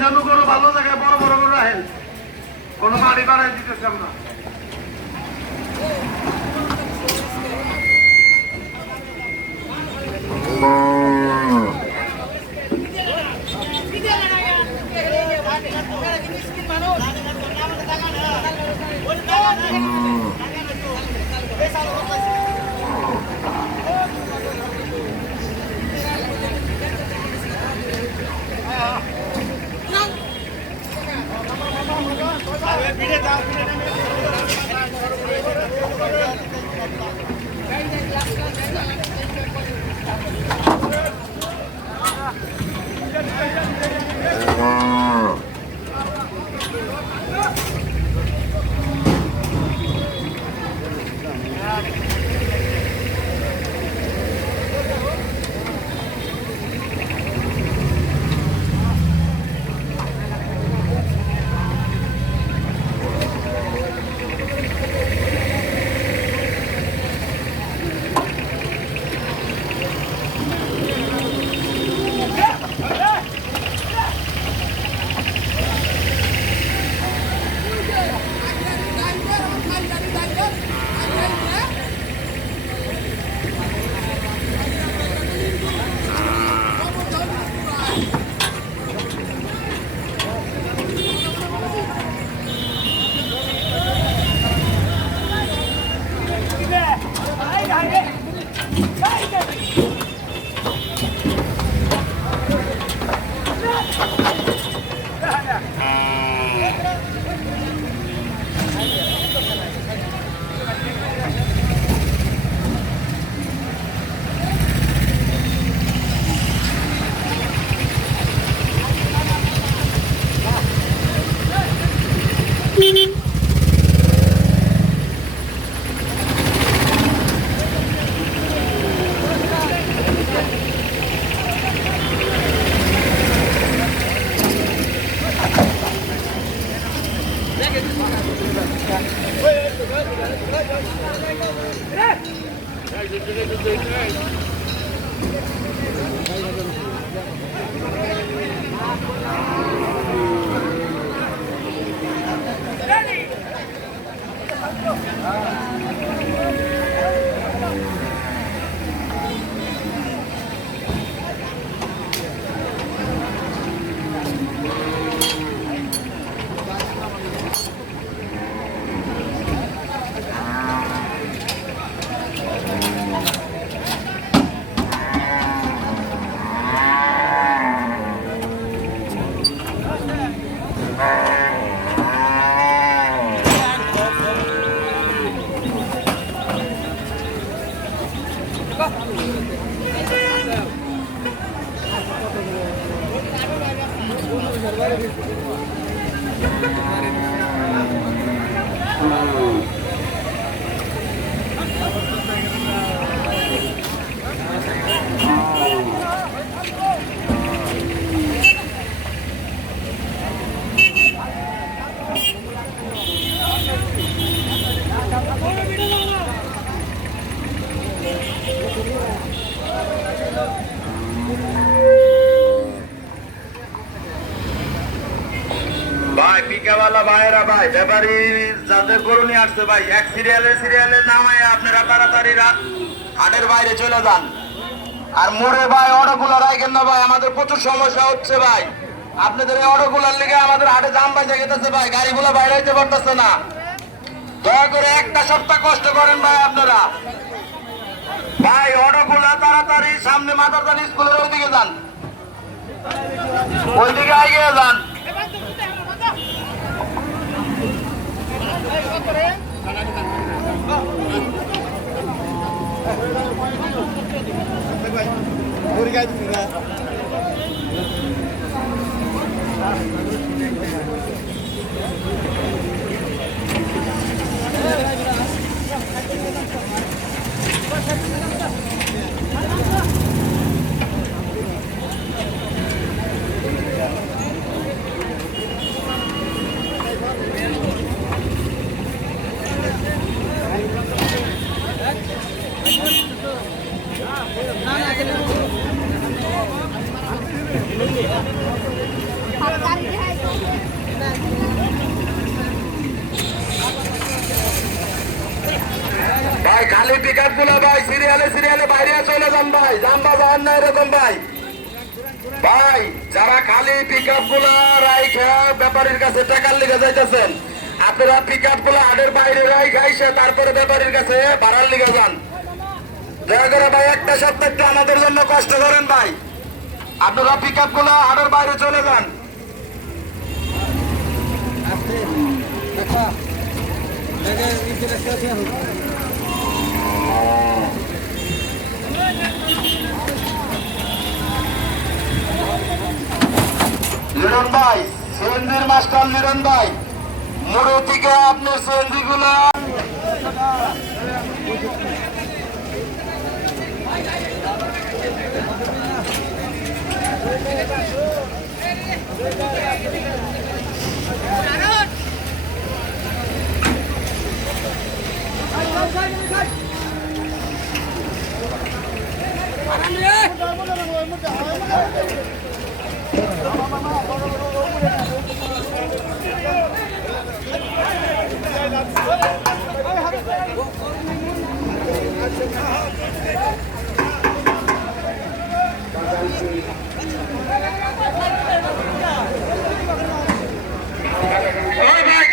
গরু ভালো জায়গায় বড় বড় গরু রাখেন, কোনো বাড়ি বাড়াই দিতেছি আমরা। ভাই পিকাওয়ালা ভাইরা, ভাই ব্যাপারী যাদের গরু নিয়ে আসছে ভাই, এক সিরিয়ালে নামায় আপনারা তাড়াতাড়ি হাটের বাইরে চলে যান। আর মোড়ে ভাই অটোগুলো রাখেন না ভাই, আমাদের প্রচুর সমস্যা হচ্ছে ভাই। আপনাদের এই অটোগুলার লেগে আমাদের হাটে জাম বাজে গেছে ভাই, গাড়িগুলো বাইরে যেতে পারতেছে না। দয়া করে একটা সপ্তাহ কষ্ট করেন ভাই আপনারা। ভাই অটোগুলা তাড়াতাড়ি সামনে মাদারদান স্কুলের ওইদিকে যান, ওইদিকে এগিয়ে যান। না ভাই খালি পিক আপ গুলো ভাই সিরিয়ালে সিরিয়ালে বাইরে চলে যান ভাই, জাম্বা যান না এরকম ভাই। ভাই যারা খালি পিক আপ গুলা রাইখা ব্যাপারীর কাছে টাকার লিগে যাইতেছেন, আপনারা পিক আপ গুলা হাটের বাইরে রাইখা তারপরে ব্যাপারীর কাছে ভাড়ার লিগে যান। দয়া করে ভাই একটা সপ্তাহ একটু আমাদের জন্য কষ্ট করেন ভাই, আপনারা পিক আপ গুলা হাটের বাইরে চলে যান। লিরন ভাই সিএনজির মাস্টার লিরন ভাই, মোড়ে থেকে আপনার সিএনজি গুলা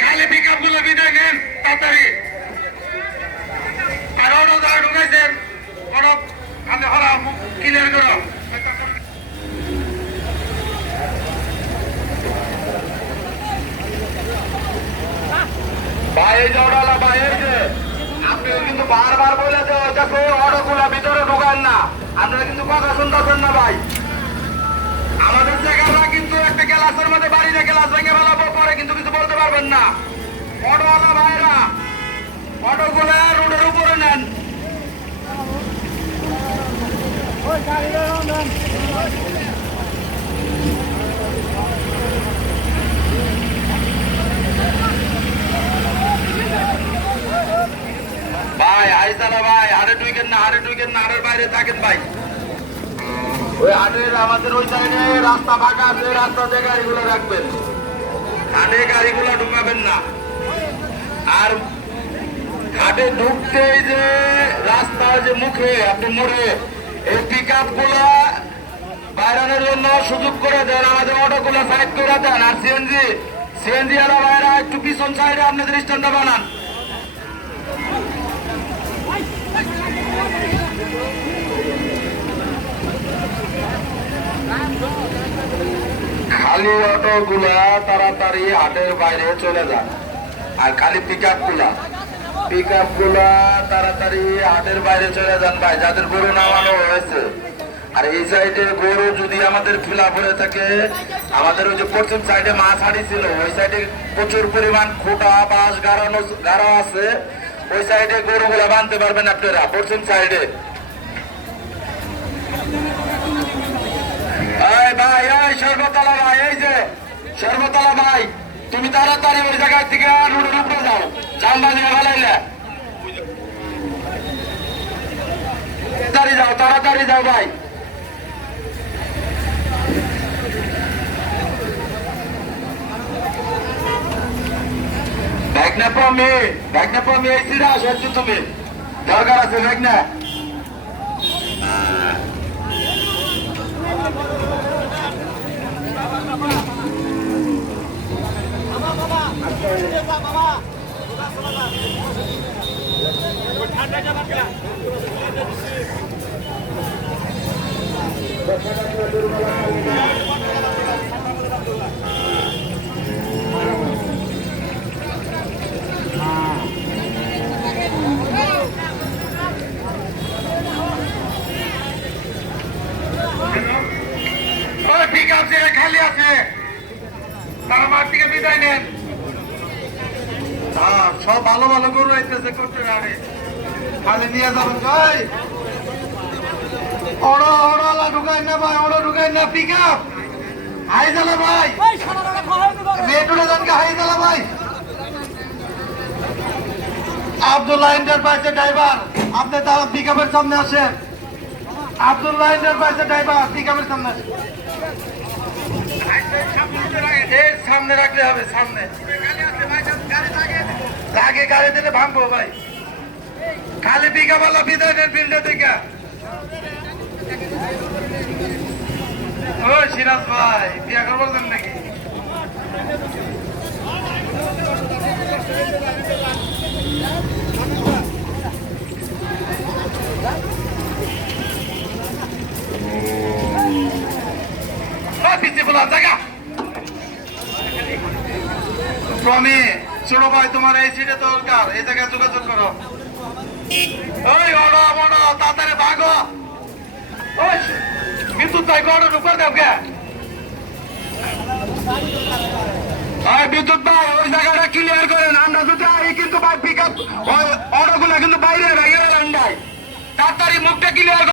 খালি পিক আপ গুলো বিদায় নেন তাড়াতাড়ি। আর ওরা যারা ঢুকাইছেন ওরা আমি হরা ক্লিয়ার করো। ভাই এই যে ওরা ভাই এই যে আপনি কিন্তু বারবার বলে দেওয়া অটো গুলা ভিতরে ঢুকান না, আপনারা কিন্তু কথা শুনতেছেন না ভাই। আমাদের জায়গাটা কিন্তু একটা গ্লাসের মধ্যে বাড়িতে গ্লাস ভেঙে ফেলাবো, পরে কিন্তু কিছু বলতে পারবেন না। অটোওয়ালা ভাইরা অটো গুলো রোডের উপরে নেন। ভাই আইসালা ভাই হাটে ঢুকেন না, হাটে ঢুকেন না, হাটের বাইরে থাকেন ভাই। ওই হাটের আমাদের ওই সাইডে রাস্তা ফাঁকা আছে, রাস্তাতে গাড়িগুলো রাখবেন, হাটে গাড়িগুলো ঢুকাবেন না। আর হাটে ঢুকতেই যে রাস্তার যে মুখে আপনি মোড়ে এই পিক আপ গুলা বাইরানোর জন্য সুযোগ করে দেন, আমাদের অটো গুলো সাইড করে দেন। আর সিএনজি আলা ভাইরা একটু পিছন সাইডে আপনাদের স্ট্যান্ড বানান। খালি অটো গুলা তাড়াতাড়ি হাটের বাইরে চলে যান, আর খালি পিক আপ গুলা তাড়াতাড়ি হাটের বাইরে চলে যান ভাই, যাদের গরু নামানো হয়েছে। আর এই সাইডে গরু যদি আমাদের ফিলা পড়ে থাকে, আমাদের ওই যে পশ্চিম সাইডে মাছ হাড়ি ছিল, ওই সাইডে প্রচুর পরিমাণ খোটা বাঁশ গাড়া আছে, ওই সাইডে গরুগুলা বাঁধতে পারবেন আপনারা পশ্চিম সাইডে। ভাই এই সর্বতলা ভাই, এই যে সর্বতলা ভাই, তুমি তাড়াতাড়ি ওই জায়গায় থেকে রোডের উপরে যাও, জানবা দিয়ে ফেলাইলে তাড়াতাড়ি যাও ভাই। ব্যাগনা পামি এই সিরা সহ্য তুমি দরকার আছে ব্যাগনা। ঠিক আছে খালি আছে, তারা মাঠ থেকে বিদায় নেন। সব ভালো ভালো গরু আইতেছে করতে পারে, খালি নিয়ে যাবেন ভাই। ওড়া ঢুকাই না ভাই, ওড়া ঢুকাই না, পিক আপ হাই জ্বালা ভাই, মেটুলে যানকে হাই জ্বালা ভাই। আব্দুল্লাহ এন্টারপ্রাইজের ড্রাইভার, আপনি তারা পিক আপের সামনে আসেন। আব্দুল্লাহ এন্টারপ্রাইজের ড্রাইভার, পিক আপের সামনে আসেন। সামনে রাখলে হবে, সামনে গাড়ি দিলে ভাঙবো ভাই। খালি বিঘা বালা বিদায়ের ফিল্ডে থেকে ও সিরাজ ভাই বিয়া করবেন নাকি পিছিয়ে বলা জায়গা প্রমি ছোট ভাই তোমার এই সিটে দরকার এই জায়গায় যোগাযোগ করো ওই অড়া বড় তাড়াতাড়ি ভাগো ওই কিন্তু তাই গড়ের উপর দেব কে ভাই বিদ্যুৎ ভাই ওই জায়গাটা ক্লিয়ার করেন আমরা যদি আই কিন্তু ভাই পিক আপ ওই অটোগুলো কিন্তু বাইরে তাড়াতাড়ি মুখটা ক্লিয়ার